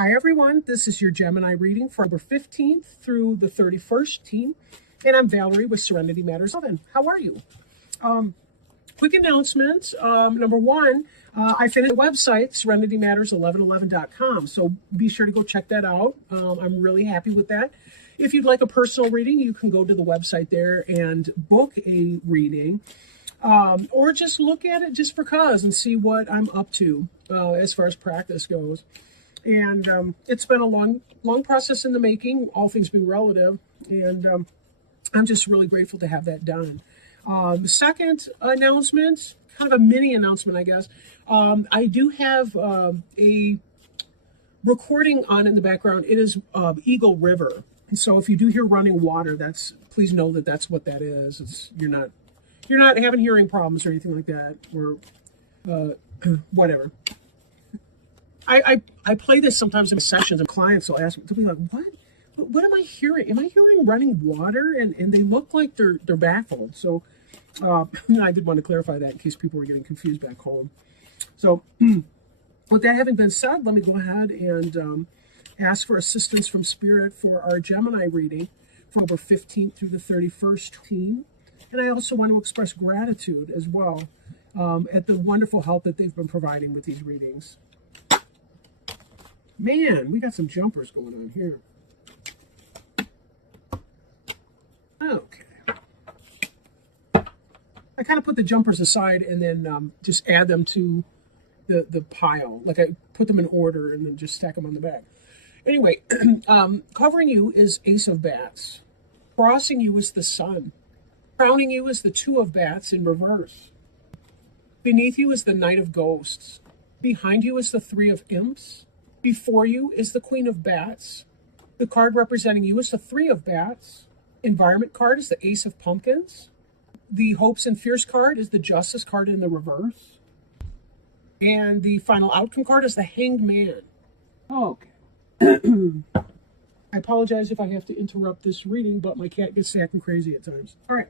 Hi everyone, this is your Gemini reading for October 15th through the 31st team. And I'm Valerie with Serenity Matters 11. How are you? Quick announcement. Number one, I finished the website, serenitymatters1111.com. So be sure to go check that out. I'm really happy with that. If you'd like a personal reading, you can go to the website there and book a reading. Or just look at it just for cause and see what I'm up to as far as practice goes. And it's been a long process in the making, all things being relative. And I'm just really grateful to have that done. The second announcement, kind of a mini announcement, I guess. I do have a recording on in the background. It is Eagle River. And so if you do hear running water, please know that that's what that is. You're not having hearing problems or anything like that, or whatever. I play this sometimes in my sessions, and clients will ask me, they'll be like, what am I hearing? Am I hearing running water? And they look like they're baffled. So I did want to clarify that in case people were getting confused back home. So with that having been said, let me go ahead and ask for assistance from Spirit for our Gemini reading from October 15th through the 31st team. And I also want to express gratitude as well at the wonderful help that they've been providing with these readings. Man, we got some jumpers going on here. Okay. I kind of put the jumpers aside and then just add them to the pile. Like I put them in order and then just stack them on the back. Anyway, covering you is Ace of Bats. Crossing you is the Sun. Crowning you is the Two of Bats in reverse. Beneath you is the Knight of Ghosts. Behind you is the Three of Imps. Before you is the Queen of Bats. The card representing you is the Three of Bats. Environment card is the Ace of Pumpkins. The Hopes and Fears card is the Justice card in the reverse. And the final outcome card is the Hanged Man. Okay. I apologize if I have to interrupt this reading, but my cat gets acting crazy at times. All right.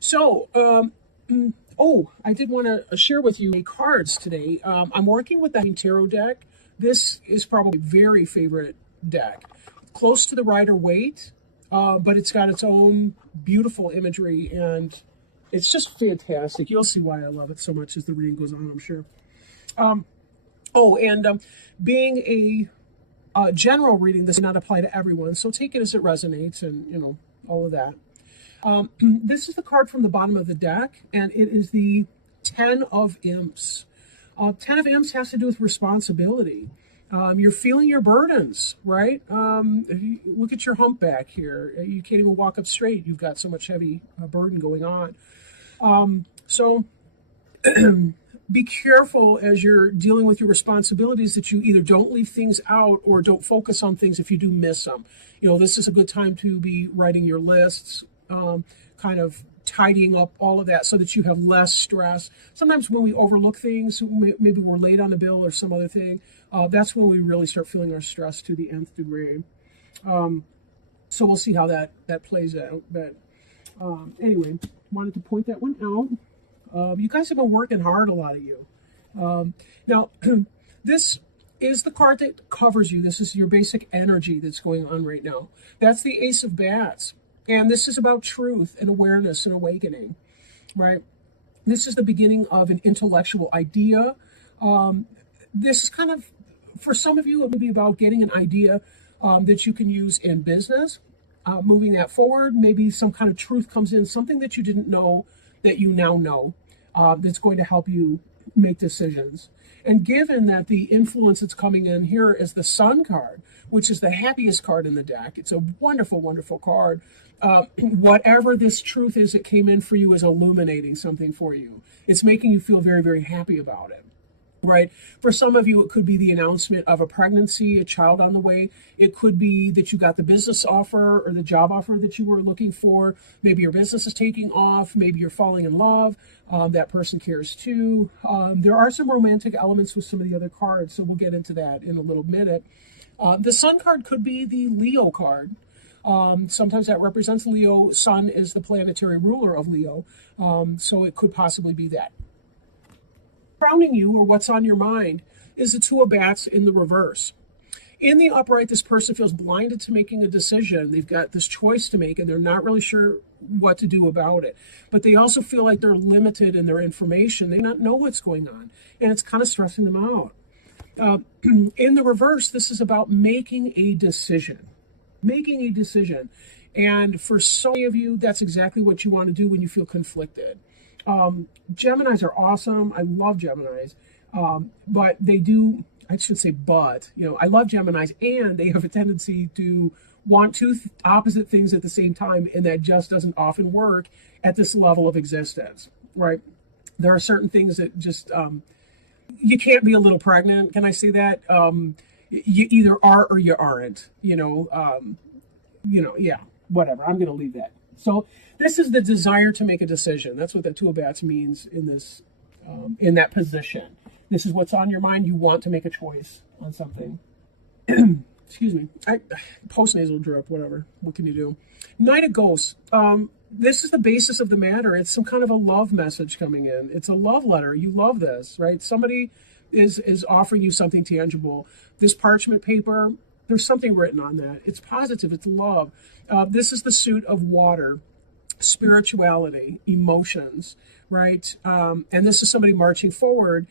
So, I did want to share with you cards today. I'm working with the Tarot deck. This is probably a very favorite deck. Close to the Rider-Waite, but it's got its own beautiful imagery, and it's just fantastic. You'll see why I love it so much as the reading goes on, I'm sure. Being a general reading, this does not apply to everyone, so take it as it resonates and, all of that. This is the card from the bottom of the deck, and it is the Ten of Imps. Ten of Imps has to do with responsibility. You're feeling your burdens, right? Look at your humpback here. You can't even walk up straight. You've got so much heavy burden going on. So be careful as you're dealing with your responsibilities that you either don't leave things out or don't focus on things if you do miss them. This is a good time to be writing your lists, kind of tidying up all of that so that you have less stress. Sometimes when we overlook things, maybe we're late on a bill or some other thing, that's when we really start feeling our stress to the nth degree. So we'll see how that plays out. But anyway, wanted to point that one out. You guys have been working hard, a lot of you. Now, this is the card that covers you. This is your basic energy that's going on right now. That's the Ace of Bats. And this is about truth and awareness and awakening, right? This is the beginning of an intellectual idea. This is kind of, for some of you, it would be about getting an idea that you can use in business, moving that forward. Maybe some kind of truth comes in, something that you didn't know that you now know, that's going to help you make decisions. And given that the influence that's coming in here is the Sun card, which is the happiest card in the deck. It's a wonderful, wonderful card. Whatever this truth is that came in for you is illuminating something for you. It's making you feel very, very happy about it, right? For some of you, it could be the announcement of a pregnancy, a child on the way. It could be that you got the business offer or the job offer that you were looking for. Maybe your business is taking off. Maybe you're falling in love. That person cares too. There are some romantic elements with some of the other cards, so we'll get into that in a little minute. The Sun card could be the Leo card. Sometimes that represents Leo. Sun is the planetary ruler of Leo, so it could possibly be that. Crowning you, or what's on your mind, is the Two of Bats in the reverse. In the upright, this person feels blinded to making a decision. They've got this choice to make and they're not really sure what to do about it. But they also feel like they're limited in their information. They don't know what's going on. And it's kind of stressing them out. In the reverse, this is about making a decision. Making a decision. And for so many of you, that's exactly what you want to do when you feel conflicted. Geminis are awesome. I love Geminis. But they do, I should say but, I love Geminis, and they have a tendency to want two opposite things at the same time, and that just doesn't often work at this level of existence, right? There are certain things that just, you can't be a little pregnant. Can I say that? You either are or you aren't, yeah, whatever. I'm going to leave that. So this is the desire to make a decision. That's what the Two of Bats means in this, in that position. This is what's on your mind. You want to make a choice on something. Excuse me. Postnasal drip, whatever. What can you do? Knight of Ghosts. This is the basis of the matter. It's some kind of a love message coming in. It's a love letter. You love this, right? Somebody is offering you something tangible. This parchment paper, there's something written on that. It's positive. It's love. This is the suit of water, spirituality, emotions, right? And this is somebody marching forward.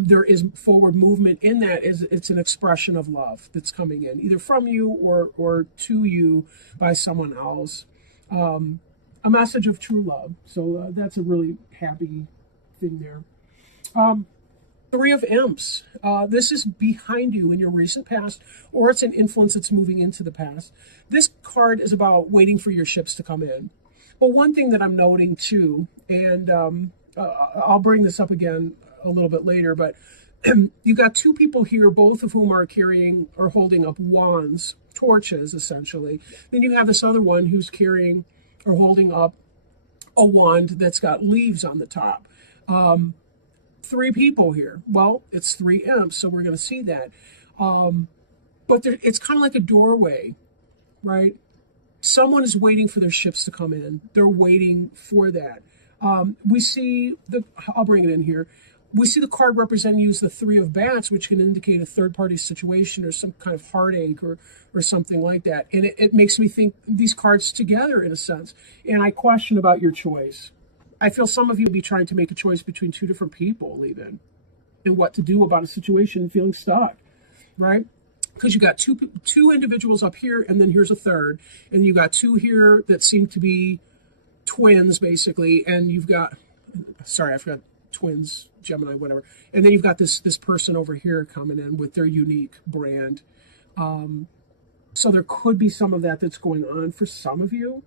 There is forward movement in that. It's an expression of love that's coming in, either from you or to you by someone else. A message of true love. So that's a really happy thing there. Three of Imps. This is behind you in your recent past, or it's an influence that's moving into the past. This card is about waiting for your ships to come in. But one thing that I'm noting too, and I'll bring this up again a little bit later, but you've got two people here, both of whom are carrying or holding up wands, torches, essentially. Then you have this other one who's carrying or holding up a wand that's got leaves on the top. Three people here. Well, it's three imps, so we're going to see that. But it's kind of like a doorway, right? Someone is waiting for their ships to come in. They're waiting for that. We see I'll bring it in here. We see the card representing you as the Three of Bats, which can indicate a third-party situation or some kind of heartache or something like that. And it makes me think these cards together in a sense. And I question about your choice. I feel some of you will be trying to make a choice between two different people even, and what to do about a situation and feeling stuck, right? Because you got two individuals up here, and then here's a third. And you got two here that seem to be twins, basically. And you've got, sorry, I forgot twins, Gemini, whatever. And then you've got this person over here coming in with their unique brand. So there could be some of that that's going on for some of you.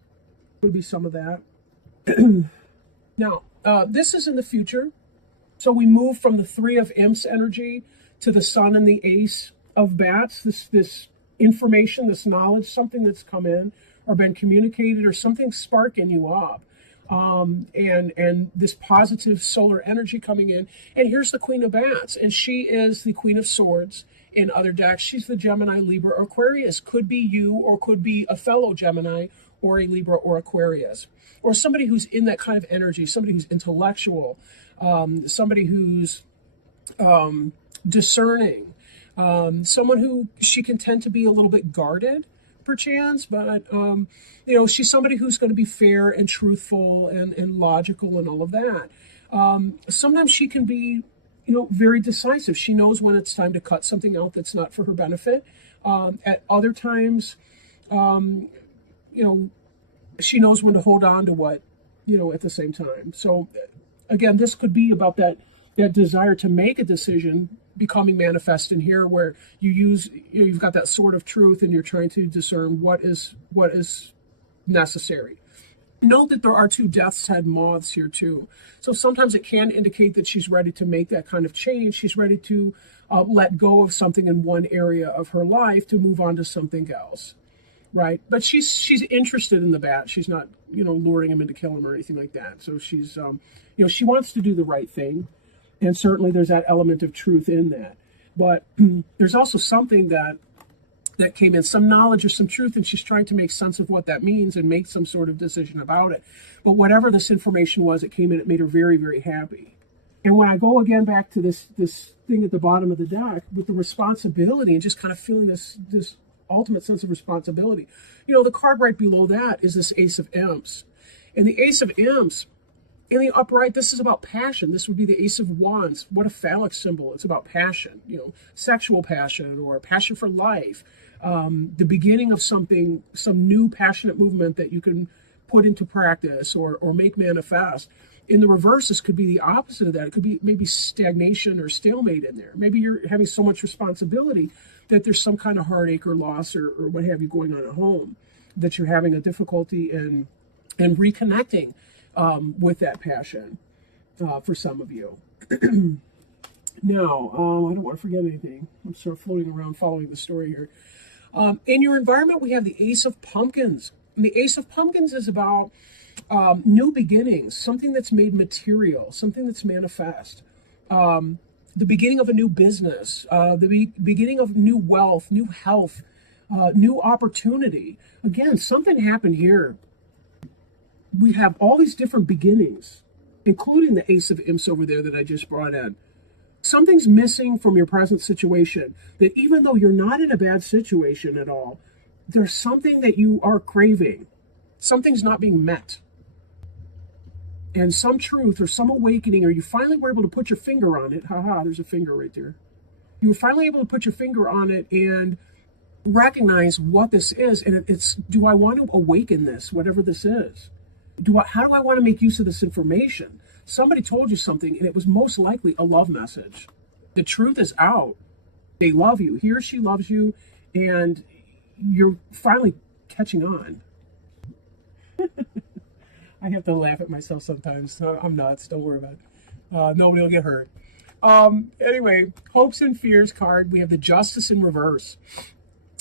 Could be some of that. Now, this is in the future. So we move from the Three of Imps energy to the Sun and the Ace of Bats. This information, this knowledge, something that's come in or been communicated or something sparking you up. And this positive solar energy coming in. And here's the Queen of Bats, and she is the Queen of Swords in other decks. She's the Gemini, Libra, or Aquarius. Could be you, or could be a fellow Gemini or a Libra or Aquarius, or somebody who's in that kind of energy, somebody who's intellectual, somebody who's discerning, someone who she can tend to be a little bit guarded, perchance, but she's somebody who's going to be fair and truthful and logical and all of that. Sometimes she can be, very decisive. She knows when it's time to cut something out that's not for her benefit. At other times, she knows when to hold on to what, at the same time. So again, this could be about that desire to make a decision becoming manifest in here, where you've got that sword of truth and you're trying to discern what is necessary. Note that there are two death's head moths here too. So sometimes it can indicate that she's ready to make that kind of change. She's ready to let go of something in one area of her life to move on to something else, right? But she's interested in the bat. She's not, luring him in to kill him or anything like that. So she's, she wants to do the right thing. And certainly there's that element of truth in that. But there's also something that came in, some knowledge or some truth, and she's trying to make sense of what that means and make some sort of decision about it. But whatever this information was, it came in, it made her very, very happy. And when I go again back to this thing at the bottom of the deck with the responsibility and just kind of feeling this ultimate sense of responsibility, you know, the card right below that is this Ace of Imps. And the Ace of Imps, in the upright, this is about passion. This would be the Ace of Wands. What a phallic symbol. It's about passion, you know, sexual passion or passion for life. The beginning of something, some new passionate movement that you can put into practice or make manifest. In the reverse, this could be the opposite of that. It could be maybe stagnation or stalemate in there. Maybe you're having so much responsibility that there's some kind of heartache or loss or what have you going on at home, that you're having a difficulty in reconnecting with that passion for some of you. Now, I don't want to forget anything. I'm sort of floating around following the story here. In your environment, we have the Ace of Pumpkins. And the Ace of Pumpkins is about new beginnings, something that's made material, something that's manifest, the beginning of a new business, the beginning of new wealth, new health, new opportunity. Again, something happened here. We have all these different beginnings, including the Ace of Imps over there that I just brought in. Something's missing from your present situation, that even though you're not in a bad situation at all, there's something that you are craving. Something's not being met. And some truth or some awakening, or you finally were able to put your finger on it. Haha, there's a finger right there. You were finally able to put your finger on it and recognize what this is. And it's, do I want to awaken this, whatever this is? How do I want to make use of this information? Somebody told you something, and it was most likely a love message. The truth is out. They love you. He or she loves you, and you're finally catching on. I have to laugh at myself sometimes. I'm nuts. Don't worry about it. Nobody will get hurt. Anyway, hopes and fears card. We have the Justice in reverse.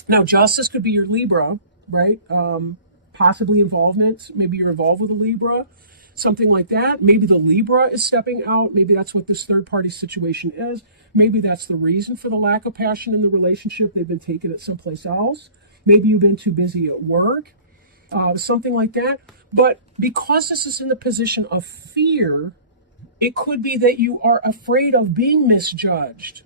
Now, Justice could be your Libra, right? Possibly involvement. Maybe you're involved with a Libra, something like that. Maybe the Libra is stepping out. Maybe that's what this third-party situation is. Maybe that's the reason for the lack of passion in the relationship. They've been taking it someplace else. Maybe you've been too busy at work, something like that. But because this is in the position of fear, it could be that you are afraid of being misjudged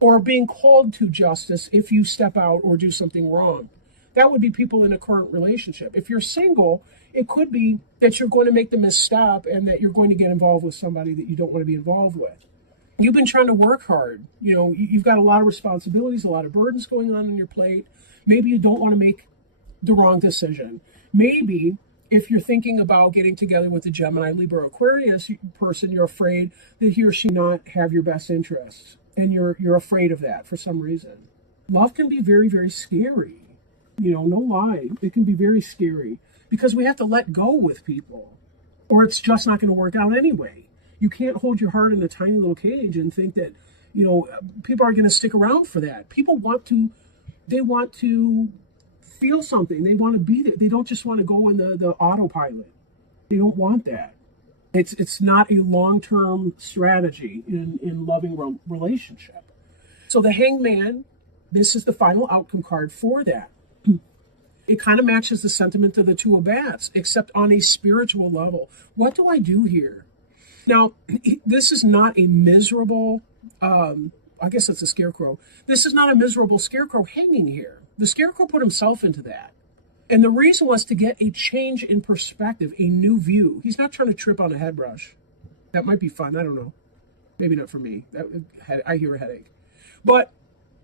or being called to justice if you step out or do something wrong. That would be people in a current relationship. If you're single, it could be that you're going to make the misstep and that you're going to get involved with somebody that you don't want to be involved with. You've been trying to work hard. You know, you've got a lot of responsibilities, a lot of burdens going on your plate. Maybe you don't want to make the wrong decision. Maybe if you're thinking about getting together with a Gemini, Libra, Aquarius person, you're afraid that he or she not have your best interests. And you're afraid of that for some reason. Love can be very, very scary. You know, no lie. It can be very scary because we have to let go with people or it's just not going to work out anyway. You can't hold your heart in a tiny little cage and think that, you know, people are going to stick around for that. People want to feel something. They want to be there. They don't just want to go in the autopilot. They don't want that. It's not a long-term strategy in loving relationship. So the Hangman, this is the final outcome card for that. It kind of matches the sentiment of the Two of Bats, except on a spiritual level. What do I do here? Now, this is not a miserable, I guess that's a scarecrow. This is not a miserable scarecrow hanging here. The scarecrow put himself into that. And the reason was to get a change in perspective, a new view. He's not trying to trip on a head brush. That might be fun. I don't know. Maybe not for me. I hear a headache. But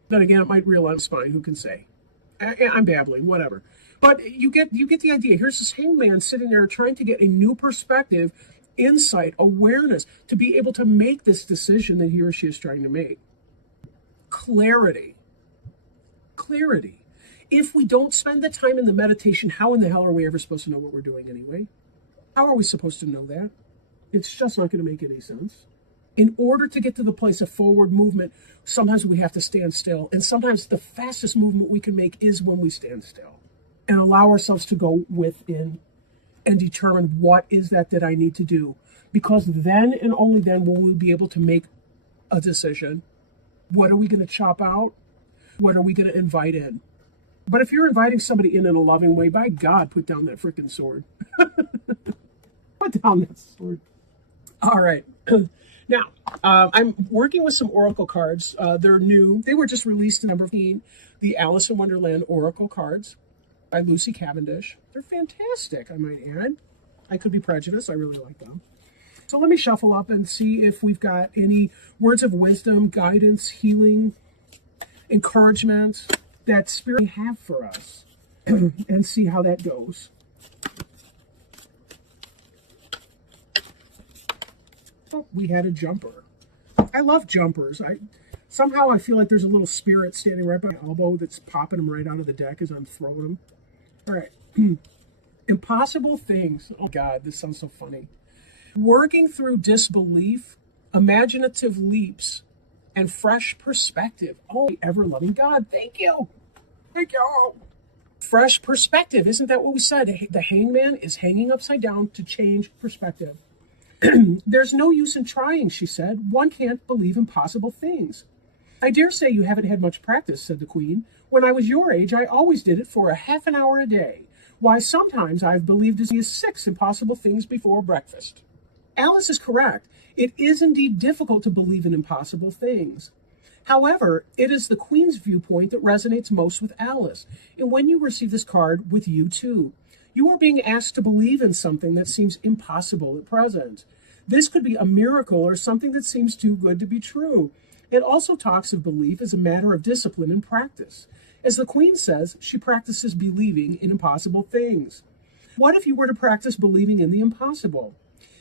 then again, it might realize spine. Who can say? I'm babbling, whatever. But you get the idea. Here's this hangman sitting there trying to get a new perspective, insight, awareness, to be able to make this decision that he or she is trying to make. Clarity. Clarity. If we don't spend the time in the meditation, how in the hell are we ever supposed to know what we're doing anyway? How are we supposed to know that? It's just not going to make any sense. In order to get to the place of forward movement, sometimes we have to stand still. And sometimes the fastest movement we can make is when we stand still and allow ourselves to go within and determine what is that I need to do. Because then and only then will we be able to make a decision. What are we going to chop out? What are we going to invite in? But if you're inviting somebody in a loving way, by God, put down that freaking sword. Put down that sword. All right. Now, I'm working with some Oracle cards. They're new. They were just released in number 15, the Alice in Wonderland Oracle cards by Lucy Cavendish. They're fantastic, I might add. I could be prejudiced. I really like them. So let me shuffle up and see if we've got any words of wisdom, guidance, healing, encouragement that Spirit may have for us and see how that goes. Oh, we had a jumper. I love jumpers. Somehow I feel like there's a little spirit standing right by my elbow that's popping them right out of the deck as I'm throwing them. All right. Impossible things. Oh, God, this sounds so funny. Working through disbelief, imaginative leaps, and fresh perspective. Oh, ever-loving God, thank you. Thank you. Fresh perspective. Isn't that what we said? The hangman is hanging upside down to change perspective. There's no use in trying, she said. One can't believe impossible things. I dare say you haven't had much practice, said the Queen. When I was your age, I always did it for a half an hour a day. Why, sometimes I've believed as many as 6 impossible things before breakfast. Alice is correct. It is indeed difficult to believe in impossible things. However, it is the Queen's viewpoint that resonates most with Alice. And when you receive this card, with you too. You are being asked to believe in something that seems impossible at present. This could be a miracle or something that seems too good to be true. It also talks of belief as a matter of discipline and practice. As the Queen says, she practices believing in impossible things. What if you were to practice believing in the impossible?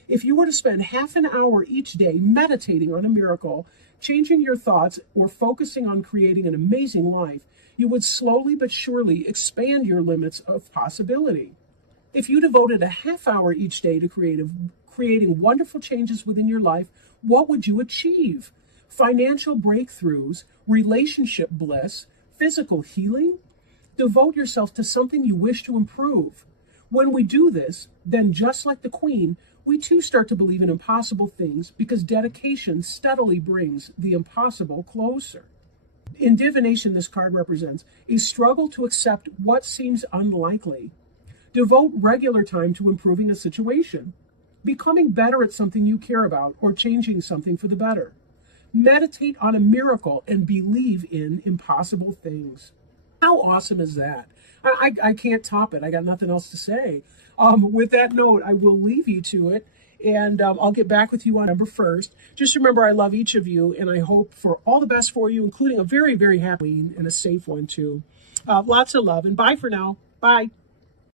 If you were to spend half an hour each day meditating on a miracle, changing your thoughts, or focusing on creating an amazing life, you would slowly but surely expand your limits of possibility. If you devoted a half hour each day to creating wonderful changes within your life, what would you achieve? Financial breakthroughs, relationship bliss, physical healing? Devote yourself to something you wish to improve. When we do this, then just like the Queen, we too start to believe in impossible things because dedication steadily brings the impossible closer. In divination, this card represents a struggle to accept what seems unlikely. Devote regular time to improving a situation, becoming better at something you care about, or changing something for the better. Meditate on a miracle and believe in impossible things. How awesome is that? I can't top it. I got nothing else to say. With that note, I will leave you to it, and I'll get back with you on November 1st. Just remember, I love each of you, and I hope for all the best for you, including a very, very happy and a safe one, too. Lots of love, and bye for now. Bye.